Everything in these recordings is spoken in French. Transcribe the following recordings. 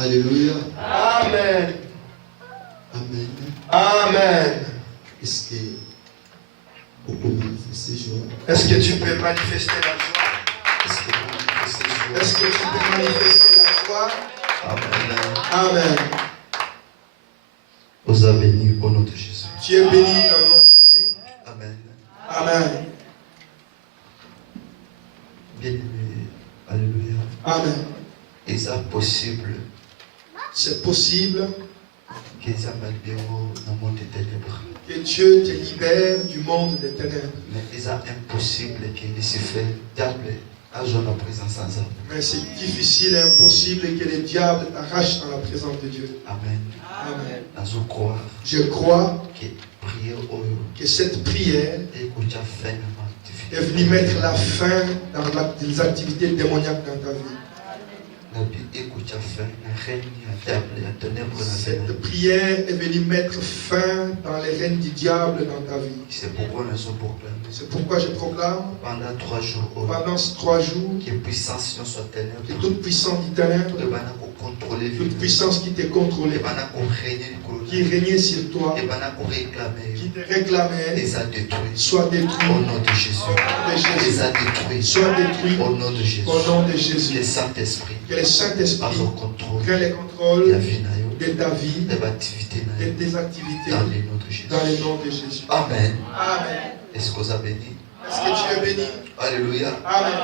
Alléluia. Amen. Amen. Amen. Est-ce que vous pouvez manifester joie? Est-ce que tu peux manifester la joie? Est-ce que vous pouvez manifester joie? Est-ce que tu peux manifester la joie? Amen. Amen. Vous êtes béni au nom de Jésus. Tu es béni dans le nom de Jésus. Amen. Amen. Bien-aimé. Alléluia. Amen. Est-ce possible? C'est possible Que Dieu te libère du monde des ténèbres. Mais c'est impossible que Lucifer, diable, age en la présence sans âme. Mais c'est difficile et impossible que le diable t'arrache dans la présence de Dieu. Amen. Amen. Je Je crois que que cette prière est venue mettre la fin dans les activités démoniaques dans ta vie. Cette prière est venue mettre fin dans les règnes du diable dans ta vie. C'est pourquoi je proclame pendant 3 jours pendant ces 3 jours que puissance soit ténèbres, que toute puissance du ténèbre, toute puissance qui t'est contrôlée, qui régnait sur toi, qui te réclamait, soit détruit au nom de Jésus. soit détruit Au nom de Jésus. au nom de Jésus. Le Saint-Esprit Que le Saint-Esprit prenne le contrôle prenne le contrôle de ta vie, de l'activité de tes activités, dans le nom de Jésus. dans le nom de Jésus. Amen. Amen. Est-ce que vous avez béni? Est-ce que tu es béni? Alléluia. Amen.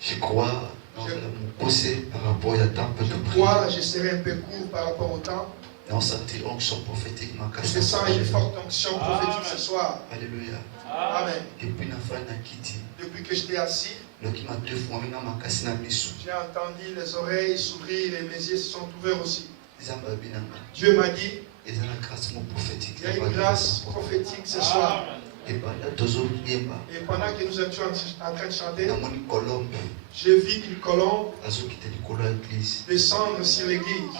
Je crois dans le pousser par rapport à temps de Je crois, je serai un peu court par rapport au temps. Et on sentit onction prophétique dans Je sens une forte onction prophétique ce soir. Alléluia. Amen. Depuis la fin de Kiti, Depuis que j'étais assis, j'ai entendu les oreilles s'ouvrir et mes yeux se sont ouverts aussi. Dieu m'a dit, il y a une grâce prophétique ce soir. Et pendant que nous étions en train de chanter, j'ai vu une colombe descendre sur l'église.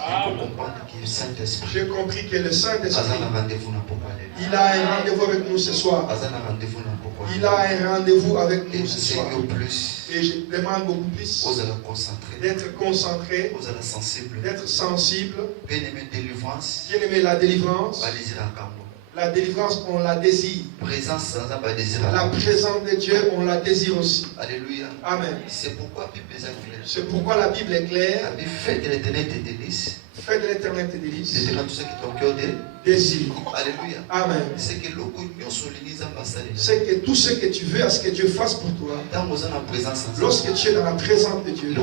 J'ai compris que le Saint-Esprit, il a un rendez-vous avec nous ce soir. Il a un rendez-vous avec nous ce soir. Et je demande beaucoup plus d'être concentré, d'être sensible. Bien-aimé, la délivrance. La délivrance, on la désire. La présence de Dieu, on la désire aussi. Alléluia. Amen. C'est pourquoi la Bible est claire. C'est pourquoi la Bible est claire. La Bible fait de l'éternel tes délices. Fais de l'éternel tes délices. L'éternel tout ce qui ton cœur désire. Alléluia. Amen. C'est que l'occasion souligne ça. C'est que tout ce que tu veux à ce que Dieu fasse pour toi. Lorsque tu es dans la présence de Dieu,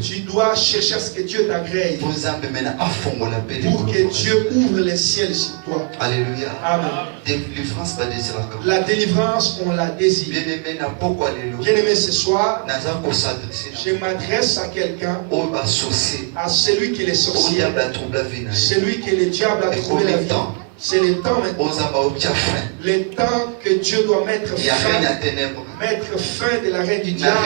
tu dois chercher à ce que Dieu t'agrée. Pour que Dieu ouvre les ciels sur toi. Alléluia. Amen. La délivrance, on la désire. Bien-aimé, ce soir, je m'adresse à quelqu'un, à celui qui est sorcier, celui que le diable a trouvé la vie. C'est le temps maintenant. Le temps que Dieu doit mettre fin de la reine du diable,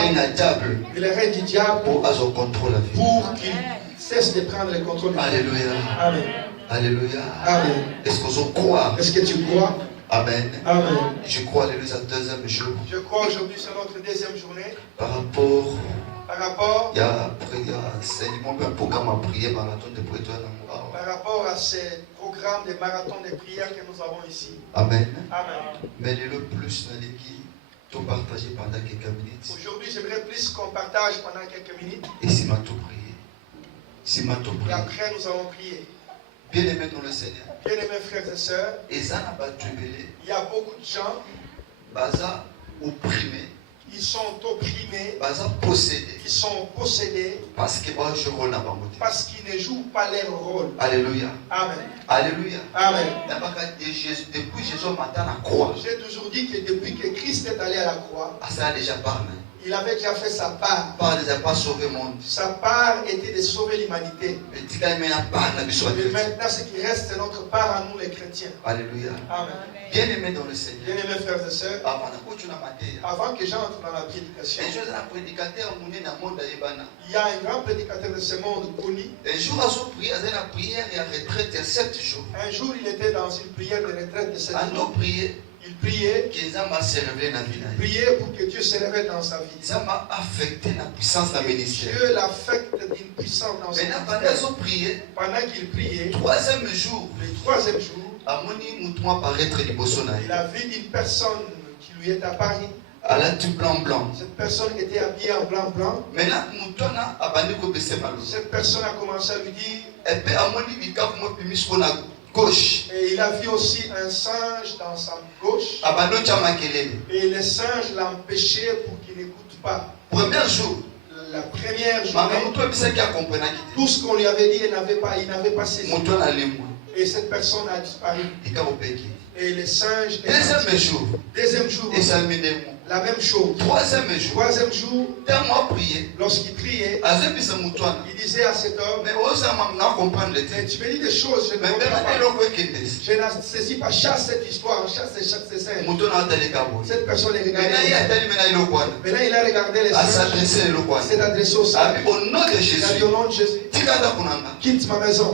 pour qu'il cesse de prendre le contrôle. Alléluia. Amen. Alléluia. Amen. Est-ce que vous croyez? Est-ce que tu crois? Amen. Amen. Je crois alléluia deuxième jour. Je crois aujourd'hui c'est notre deuxième journée. Par rapport. Il y a un programme à prier marathon de prière. Par rapport à ces programmes de marathon de prière que nous avons ici. Amen. Amen. Mais le plus dans l'équipe, tout partager pendant quelques minutes. Aujourd'hui, j'aimerais plus qu'on partage pendant quelques minutes. Et si m'a tout prié. Et après, nous allons prier. Bien-aimés dans le Seigneur. Bien-aimés frères et sœurs. Il y a beaucoup de gens. Opprimés. Ils sont opprimés. Possédés. Ils sont possédés. Parce qu'ils ne jouent pas leur rôle. Alléluia. Amen. Alléluia. Amen. Depuis Jésus matin à la croix. J'ai toujours dit que depuis que Christ est allé à la croix, ça a déjà parlé. Il avait déjà fait sa part. Sa part était de sauver l'humanité. Mais maintenant, ce qui reste, c'est notre part à nous les chrétiens. Alléluia. Amen. Bien-aimés dans le Seigneur. Bien-aimés frères et sœurs. Avant que j'entre dans la prédication. Il y a un grand prédicateur de ce monde connu. Un jour, il était dans une prière de retraite de 7 jours. Il priait pour que Dieu se révèle dans sa vie. Dieu l'affecte d'une puissance dans son ministère. Pendant qu'il priait, le troisième jour, il a vu une personne qui lui est apparue. Cette personne était habillée en blanc. Cette personne a commencé à lui dire. Et il a vu aussi un singe dans sa gauche. Et le singe l'a empêché pour qu'il n'écoute pas. La première journée, tout ce qu'on lui avait dit, il n'avait pas saisi. Et cette personne a disparu. Et les singes. Deuxième jour. La même chose. Troisième jour. Lorsqu'il priait, il disait à cet homme, mais tu me dis des choses, je ne comprends pas. Je ne saisis pas, chasse cette histoire, chasse ces singes. Cette personne est regardée. Maintenant il a regardé les singes. Il s'est adressé au singe. Au nom de Jésus. Il a dit au nom de Jésus. Quitte ma maison.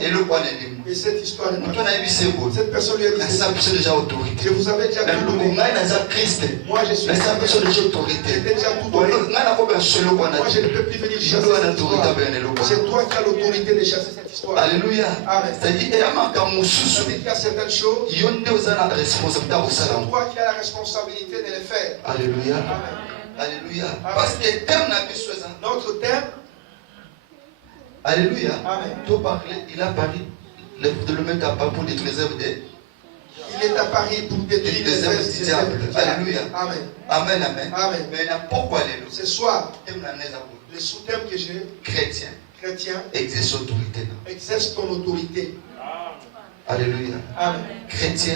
Et cette histoire est partie. Cette personne lui a dit, je vous avais déjà tout donné. Moi je suis j'étais déjà tout donné. Moi je ne peux plus venir chasser cette histoire. C'est toi qui as l'autorité de chasser cette histoire. Alléluia. Amen. C'est-à-dire qu'il y a certaines choses. C'est toi qui as la responsabilité de les faire. Alléluia. Amen. Alléluia. Parce que notre thème. Alléluia. Amen. Il a parlé de le mettre à part pour détruire les œuvres des. Il est à Paris pour détruire les œuvres du diable. Alléluia. Amen. Amen, amen. Amen. Mais il n'a pourquoi aller. Ce soir, le sous-thème que j'ai, chrétien, exerce autorité. Exerce ton autorité. Alléluia. Amen. Chrétien,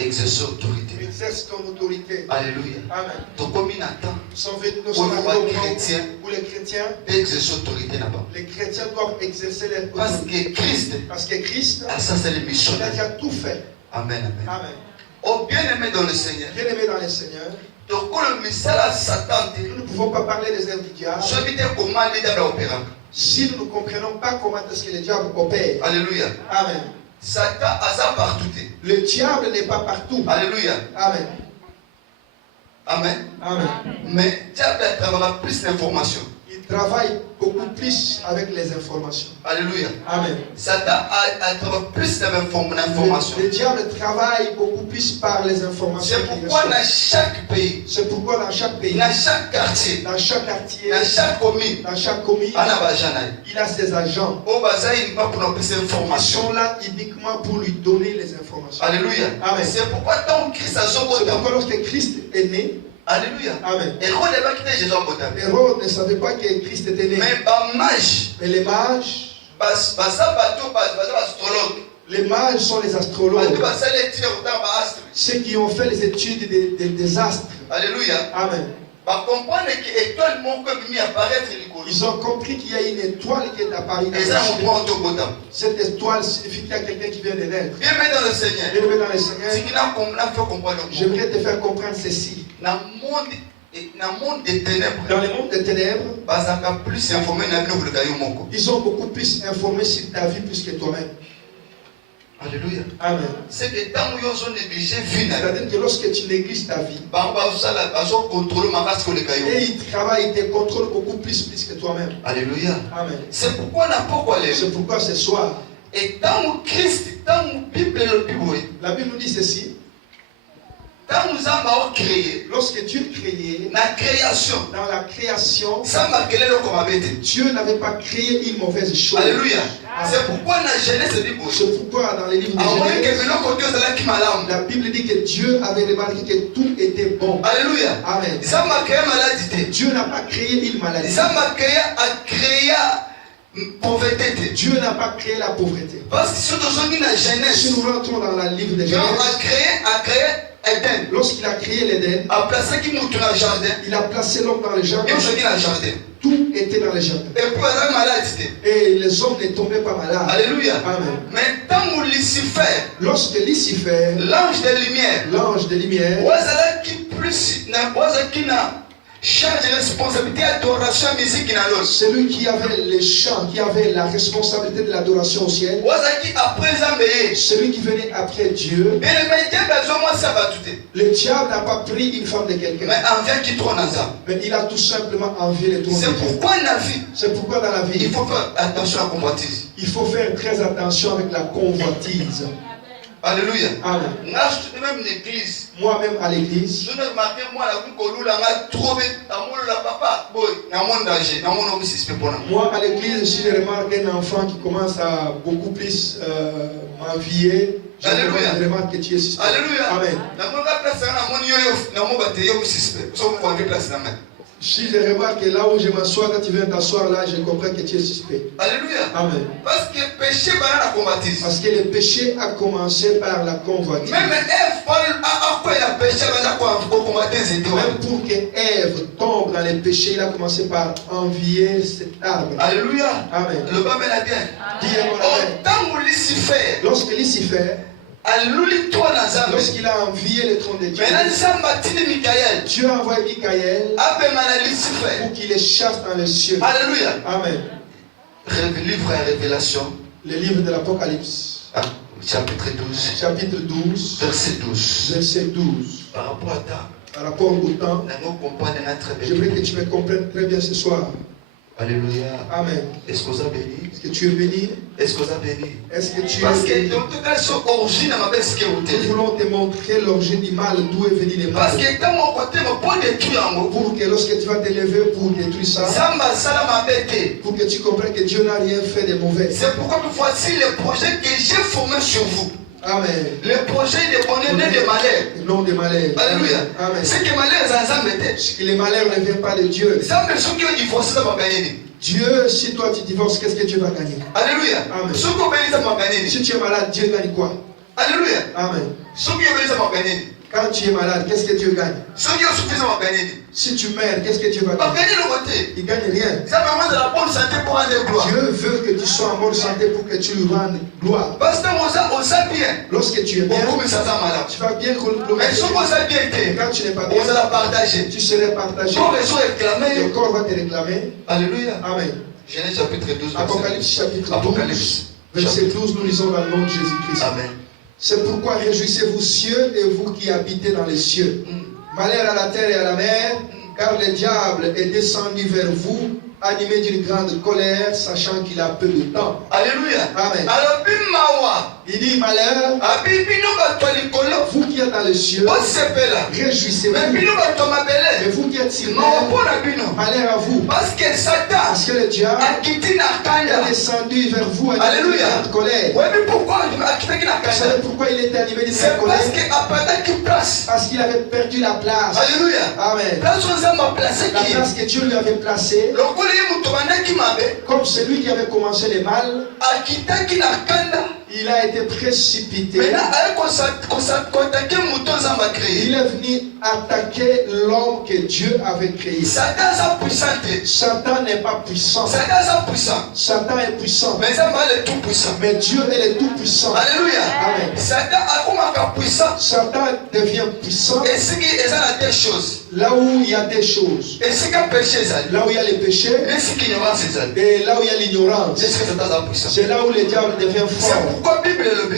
exerce autorité. Exerce ton autorité. Alléluia. Amen. Donc comme il attend, nous sommes arrivés au chrétien, où les chrétiens exercent autorité là-bas. Les chrétiens doivent exercer leur autorité. Parce que Christ, ça c'est le missionnaire. Il a déjà tout fait. Amen, amen. Amen. Oh bien-aimé dans le Seigneur. Bien-aimé dans le Seigneur. Donc le message à Satan, nous ne pouvons pas parler des œuvres du diable. Si nous ne comprenons pas comment est-ce que le diable opère. Alléluia. Amen. Satan a ça partout. Le diable n'est pas partout. Alléluia. Amen. Amen. Amen. Mais le diable travaillera plus d'informations. Il travaille beaucoup plus avec les informations. Alléluia. Amen. Satan a travaillé plus d'informations. Le diable travaille beaucoup plus par les informations. C'est pourquoi dans chaque pays. C'est pourquoi dans chaque pays. Dans chaque quartier. Dans chaque quartier. Dans chaque commune. Dans chaque commune. Il a ses agents. Ils sont là uniquement pour lui donner les informations. Alléluia. Amen. C'est pourquoi tant Christ a son C'est pourquoi lorsque Christ est né. Alléluia. Amen. Hérode ne savait pas que Christ était né. Mais les mages. Les mages sont les astrologues. Ceux qui ont fait les études des astres. Alléluia. Amen. Ils ont compris qu'il y a une étoile qui est apparue. Cette étoile signifie qu'il y a quelqu'un qui vient de naître. Bien-aimé dans le Seigneur. Bien-aimé dans le Seigneur. J'aimerais te faire comprendre ceci. Dans le monde des ténèbres, ils ont beaucoup plus informé sur ta vie plus que toi-même. Alléluia. Amen. C'est que tant que vous négligez c'est-à-dire que lorsque tu négliges ta vie, et ils travaillent, ils te contrôlent beaucoup plus que toi-même. Alléluia. Amen. C'est pourquoi c'est pourquoi ce soir, et tant que Christ, tant que la Bible nous dit ceci. Lorsque Dieu créait, dans la création, Dieu n'avait pas créé une mauvaise chose. Alléluia. C'est pourquoi dans les livres de Genèse, la Bible dit que Dieu avait remarqué que tout était bon. Alléluia. Amen. Dieu n'a pas créé une maladie. Dieu n'a pas créé la pauvreté. Parce que si nous rentrons dans le livre de Genèse, lorsqu'il a créé l'Éden, il a placé l'homme dans le jardin. Tout était dans le jardin. Et les hommes ne tombaient pas malades. Alléluia. Amen. Mais tant Lucifer, lorsque Lucifer, l'ange de lumière, charge de responsabilité adoration musique dans l'autre. Celui qui avait les chants, qui avait la responsabilité de l'adoration au ciel. Celui qui venait après Dieu. Le diable n'a pas pris une femme de quelqu'un. Mais il a tout simplement envié le trône de Dieu. C'est pourquoi dans la vie, il faut faire attention à la convoitise. Il faut faire très attention avec la convoitise. Alléluia. Amen. Même l'église. Moi-même à l'église. Je ne marqué moi à l'église, je remarque un enfant qui commence à beaucoup plus m'envier. Je remarque que tu es suspect. Alléluia. Amen. Si je remarque que là où je m'assois, quand tu viens t'asseoir là, je comprends que tu es suspect. Alléluia. Amen. Parce que le péché va la convoitise. Parce que le péché a commencé par la convoitise. Même Ève, après le péché, va convoitise. Même pour que Ève tombe dans le péché, il a commencé par envier cet arbre. Alléluia. Amen. Le bas là bien. Autant Lucifer. Lorsque Lucifer, lorsqu'il a envié le trône de Dieu, Dieu a envoyé Michael pour qu'il les chasse dans les cieux. Alléluia. Amen. Livre à Révélation. Le livre de l'Apocalypse. Chapitre 12. Chapitre 12. Verset 12. Verset 12. Par rapport à ça. Par rapport au temps, je veux que tu me comprennes très bien ce soir. Alléluia. Amen. Est-ce que vous avez béni? Est-ce que tu es béni? Est-ce que vous avez béni? Est-ce que tu Parce es béni? que en tout cas, sur origine, nous voulons te montrer l'origine du mal, d'où est venu le mal. Parce que dans mon côté, pour détruire en haut, pour que lorsque tu vas te lever pour détruire ça, pour que tu comprennes que Dieu n'a rien fait de mauvais. C'est pourquoi voici le projet que j'ai formé sur vous. Amen. Le projet de bonheur, non de malheur. Non de malheur. Alléluia. Amen. C'est que malheur, c'est que les malheurs ne viennent pas de Dieu. Dieu, si toi tu divorces, qu'est-ce que Dieu va gagner? Alléluia. Amen. Si tu es malade, Dieu gagne quoi? Alléluia. Amen. Quand tu es malade, qu'est-ce que Dieu gagne? Si tu meurs, qu'est-ce que Dieu va gagner? Il ne gagne rien. Dieu veut que tu sois en bonne santé pour que tu lui rendes gloire. Lorsque tu es bien, tu vas bien glorifier. Quand tu n'es pas bien, tu serais partagé. Le corps va te réclamer. Alléluia. Amen. Genèse chapitre 12. Apocalypse chapitre 12. Verset 12, nous lisons dans le nom de Jésus-Christ. Amen. C'est pourquoi réjouissez-vous cieux et vous qui habitez dans les cieux. Malheur à la terre et à la mer, car le diable est descendu vers vous, animé d'une grande colère, sachant qu'il a peu de temps. Alléluia. Amen. Il dit malheur, vous qui êtes dans les cieux, réjouissez-vous. Mais vous qui êtes sur terre, malheur à vous. Parce que le diable est descendu vers vous animé d'une grande colère. Vous savez pourquoi il était animé d'une grande colère? Parce qu'il avait perdu la place. Alléluia. Amen. La place que Dieu lui avait placée, comme celui qui avait commencé le mal, il a été précipité. Il est venu attaquer l'homme que Dieu avait créé. Satan n'est pas puissant. Satan est puissant. Mais Dieu est le tout-puissant. Alléluia. Amen. Satan devient puissant là où il y a des choses. Là où il y a les péchés. Et là où il y a l'ignorance. C'est là où le diable devient fort.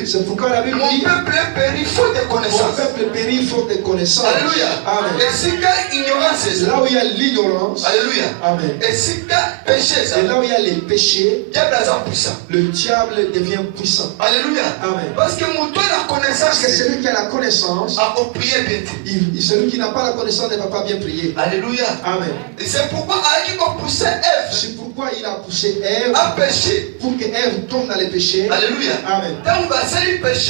C'est pourquoi la Bible dit: mon peuple périt faute de connaissance. Mon peuple périt faute de connaissance. Alléluia. Amen. Là où il y a l'ignorance. Alléluia. Amen. Et là où il y a les péchés, le diable devient puissant. Alléluia. Amen. Parce que celui qui a la connaissance, celui qui n'a pas la connaissance ne va pas bien prier. Alléluia. Amen. Et c'est pourquoi Ève. C'est pourquoi il a poussé Ève à pécher. Pour que Ève tombe dans les péchés. Alléluia. Amen.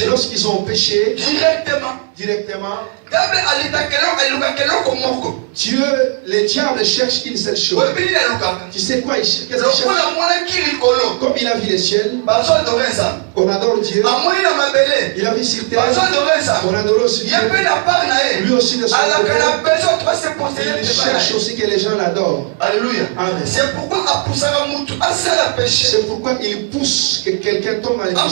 Lorsqu'ils ont péché directement, Dieu, le diable cherche une seule chose. Tu sais quoi il cherche? Qu'est-ce qu'il cherche? Comme il a vu les ciels, on adore Dieu. Il a vu sur terre, on adore aussi Dieu. Lui aussi de son côté, il cherche aussi que les gens l'adorent. Alléluia. Amen. C'est pourquoi il pousse que quelqu'un tombe dans les péchés.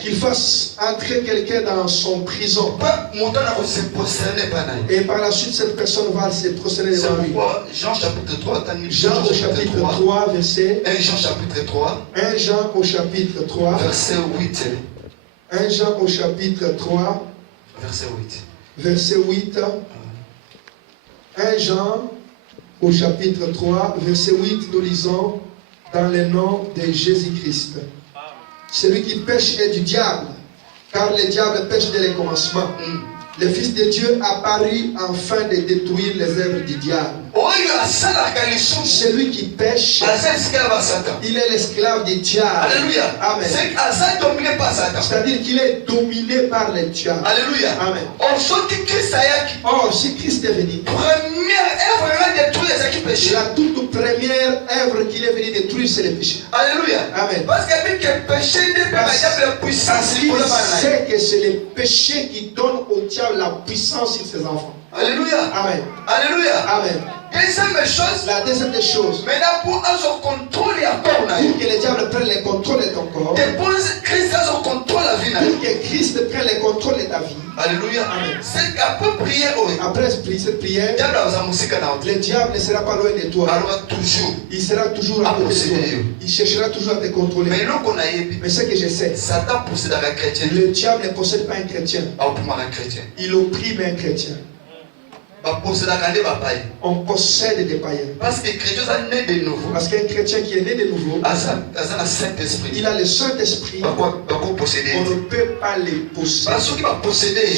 Qu'il fasse entrer quelqu'un dans son prison. Et par la suite, cette personne va se prosterner devant lui. Jean chapitre 3, Jean au chapitre 3, verset 1 Jean chapitre 3. 1 Jean au chapitre 3. Verset 8. 1 Jean au chapitre 3. Verset 8. Verset 8. 1 Jean au chapitre 3, verset 8, nous lisons dans le nom de Jésus-Christ. Celui qui pêche est du diable, car le diable pêche dès le commencement. Le Fils de Dieu apparut afin de détruire les œuvres du diable. Celui qui pêche, il est l'esclave du diable. Alléluia. Amen. C'est-à-dire qu'il est dominé par le diable. Alléluia. Amen. Or, si Christ est venu, la toute première œuvre qu'il est venu détruire, c'est le péché. Alléluia. Amen. Parce que le péché n'est pas la puissance. Il sait que c'est le péché qui donne au diable la puissance sur ses enfants. Alléluia. Amen. Alléluia. Amen. Deuxième chose. La deuxième des choses. Maintenant, pour contrôler pour que le diable prenne le contrôle de ton corps. Christ a son contrôle la vie. Pour que Christ prenne le contrôle de ta vie. Alléluia. Amen. C'est après prier. Après cette prière, le diable ne sera pas loin de toi. Il sera toujours à côté de toi. Il cherchera toujours à te contrôler. Mais ce que je sais, le diable ne possède pas un chrétien. Il opprime un chrétien. On possède des païens. Parce qu'un chrétien qui est né de nouveau, il a le Saint-Esprit. On ne peut pas les posséder.